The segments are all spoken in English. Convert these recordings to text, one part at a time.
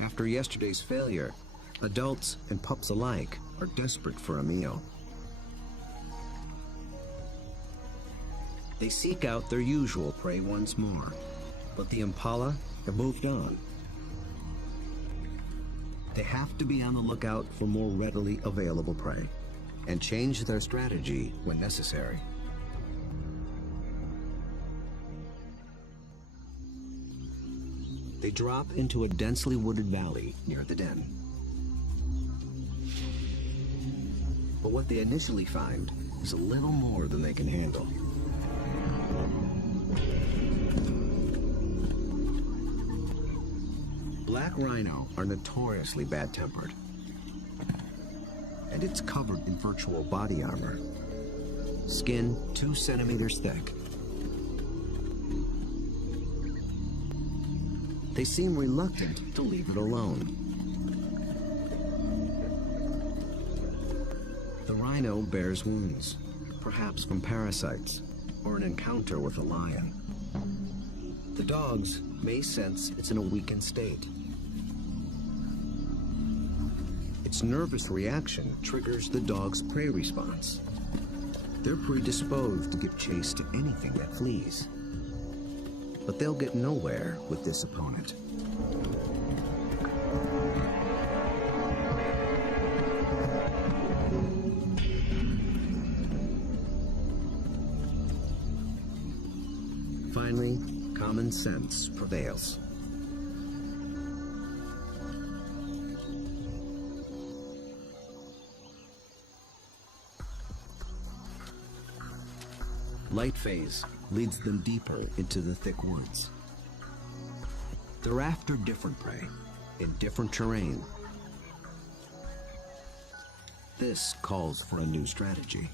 After yesterday's failure, adults and pups alike are desperate for a meal. They seek out their usual prey once more, but the impala have moved on. They have to be on the lookout for more readily available prey and change their strategy when necessary. They drop into a densely wooded valley near the den. But what they initially find is a little more than they can handle. Black rhino are notoriously bad-tempered, and it's covered in virtual body armor, skin 2 centimeters thick. They seem reluctant to leave it alone. The rhino bears wounds, perhaps from parasites or an encounter with a lion. The dogs may sense it's in a weakened state. Its nervous reaction triggers the dog's prey response. They're predisposed to give chase to anything that flees. But they'll get nowhere with this opponent. Finally, common sense prevails. Light phase leads them deeper into the thick woods. They're after different prey in different terrain. This calls for a new strategy.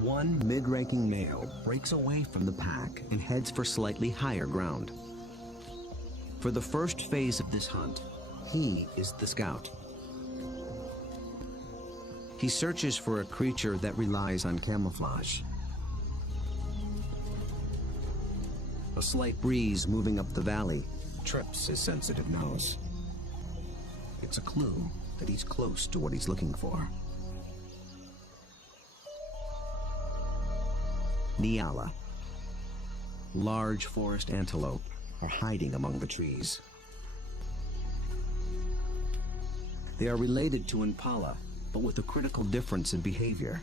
One mid-ranking male breaks away from the pack and heads for slightly higher ground. For the first phase of this hunt, he is the scout. He searches for a creature that relies on camouflage. A slight breeze moving up the valley trips his sensitive nose. It's a clue that he's close to what he's looking for. Nyala. Large forest antelope are hiding among the trees. They are related to impala, but with a critical difference in behavior.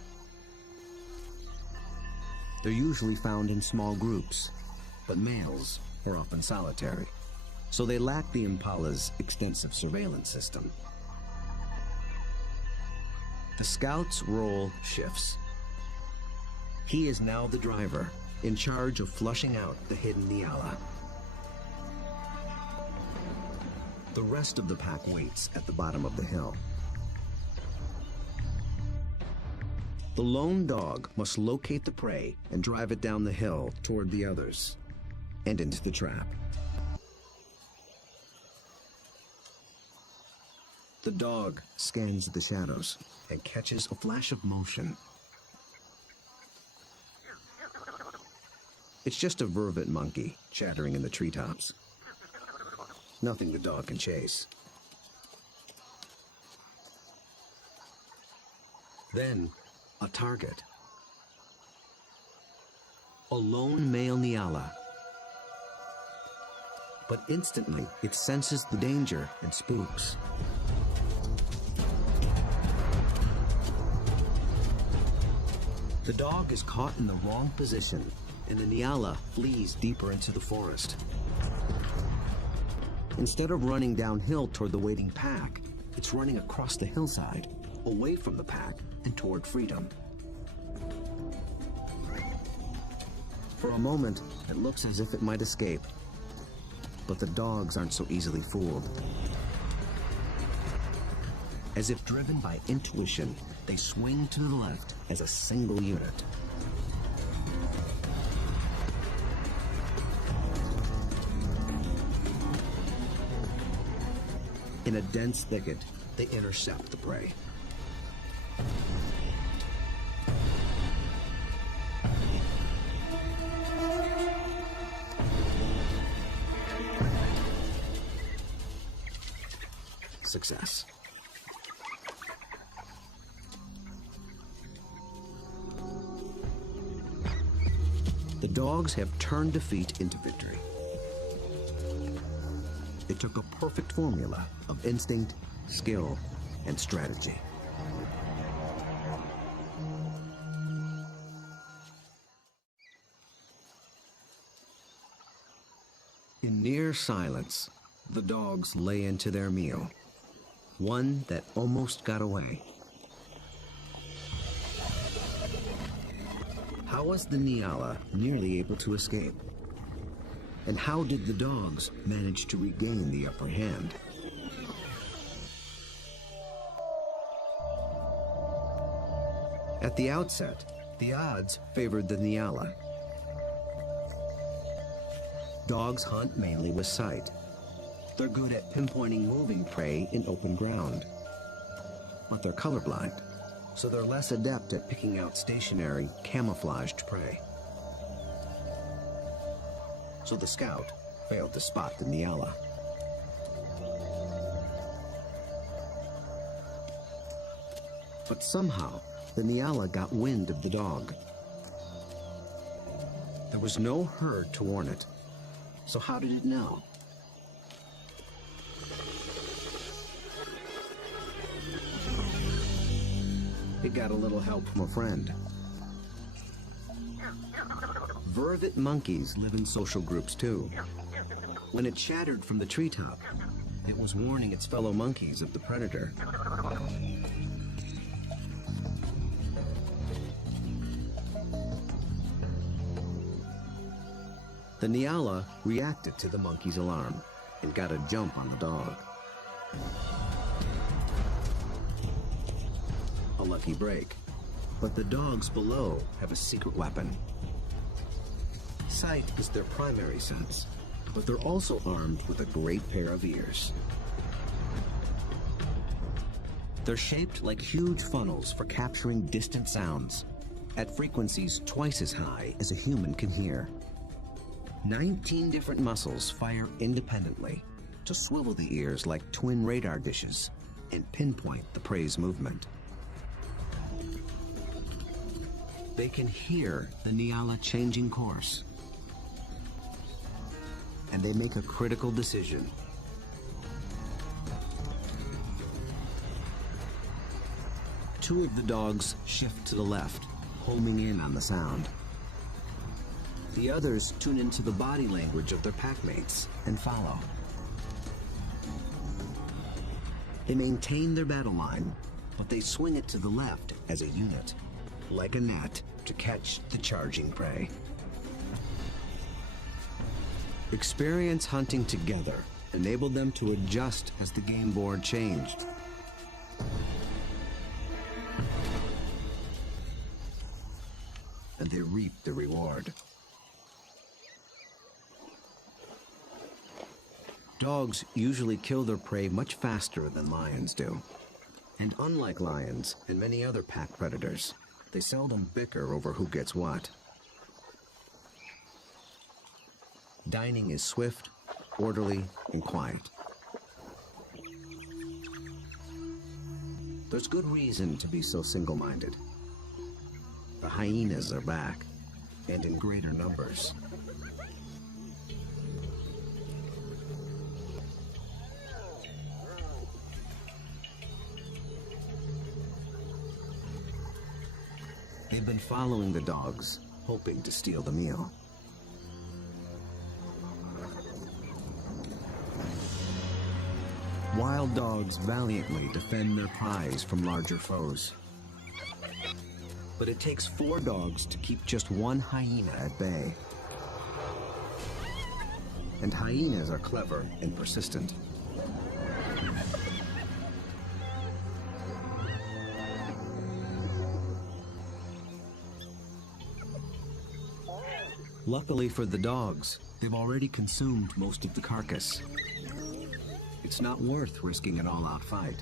They're usually found in small groups, but males are often solitary, so they lack the impala's extensive surveillance system. The scout's role shifts. He is now the driver, in charge of flushing out the hidden Nyala. The rest of the pack waits at the bottom of the hill. The lone dog must locate the prey and drive it down the hill toward the others and into the trap. The dog scans the shadows and catches a flash of motion. It's just a vervet monkey chattering in the treetops. Nothing the dog can chase. Then, a target. A lone male Nyala. But instantly, it senses the danger and spooks. The dog is caught in the wrong position, and the Nyala flees deeper into the forest. Instead of running downhill toward the waiting pack, it's running across the hillside, away from the pack and toward freedom. For a moment, it looks as if it might escape, but the dogs aren't so easily fooled. As if driven by intuition, they swing to the left as a single unit. In a dense thicket, they intercept the prey. success. The dogs have turned defeat into victory. It took a perfect formula of instinct, skill, and strategy. In near silence, the dogs lay into their meal, one that almost got away. How was the Nyala nearly able to escape? And how did the dogs manage to regain the upper hand? At the outset, the odds favored the Nyala. Dogs hunt mainly with sight. They're good at pinpointing moving prey in open ground. But they're colorblind, so they're less adept at picking out stationary, camouflaged prey. So the scout failed to spot the Nyala. But somehow, the Nyala got wind of the dog. There was no herd to warn it. So how did it know? It got a little help from a friend. Vervet monkeys live in social groups too. When it chattered from the treetop, it was warning its fellow monkeys of the predator. The Nyala reacted to the monkey's alarm and got a jump on the dog. A lucky break, but the dogs below have a secret weapon. Sight is their primary sense, but they're also armed with a great pair of ears. They're shaped like huge funnels for capturing distant sounds at frequencies twice as high as a human can hear. 19 different muscles fire independently to swivel the ears like twin radar dishes and pinpoint the prey's movement. They can hear the Nyala changing course, and they make a critical decision. Two of the dogs shift to the left, homing in on the sound. The others tune into the body language of their packmates and follow. They maintain their battle line, but they swing it to the left as a unit, like a net, to catch the charging prey. Experience hunting together enabled them to adjust as the game board changed. And they reaped the reward. Dogs usually kill their prey much faster than lions do. And unlike lions and many other pack predators, they seldom bicker over who gets what. Dining is swift, orderly, and quiet. There's good reason to be so single-minded. The hyenas are back, and in greater numbers. They've been following the dogs, hoping to steal the meal. Wild dogs valiantly defend their prize from larger foes. But it takes 4 dogs to keep just one hyena at bay. And hyenas are clever and persistent. Luckily for the dogs, they've already consumed most of the carcass. It's not worth risking an all-out fight.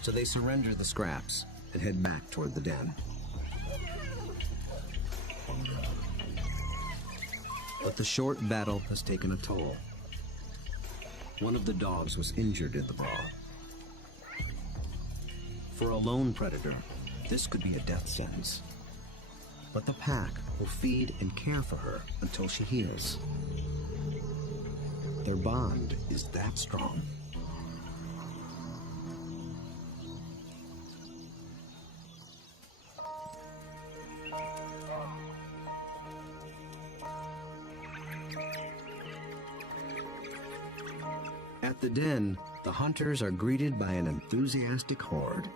So they surrender the scraps and head back toward the den. But the short battle has taken a toll. One of the dogs was injured in the brawl. For a lone predator, this could be a death sentence. But the pack will feed and care for her until she heals. Their bond is that strong. At the den, the hunters are greeted by an enthusiastic horde.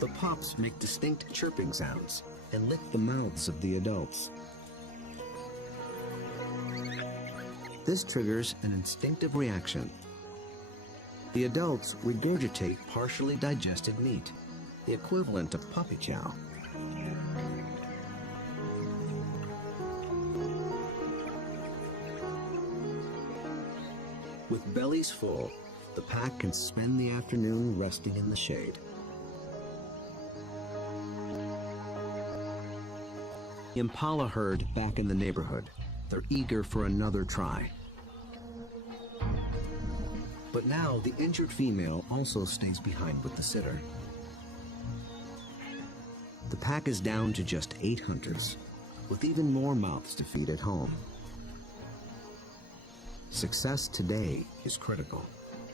The pups make distinct chirping sounds and lick the mouths of the adults. This triggers an instinctive reaction. The adults regurgitate partially digested meat, the equivalent of puppy chow. With bellies full, the pack can spend the afternoon resting in the shade. Impala herd back in the neighborhood. They're eager for another try. But now the injured female also stays behind with the sitter. The pack is down to just 8 hunters, with even more mouths to feed at home. Success today is critical.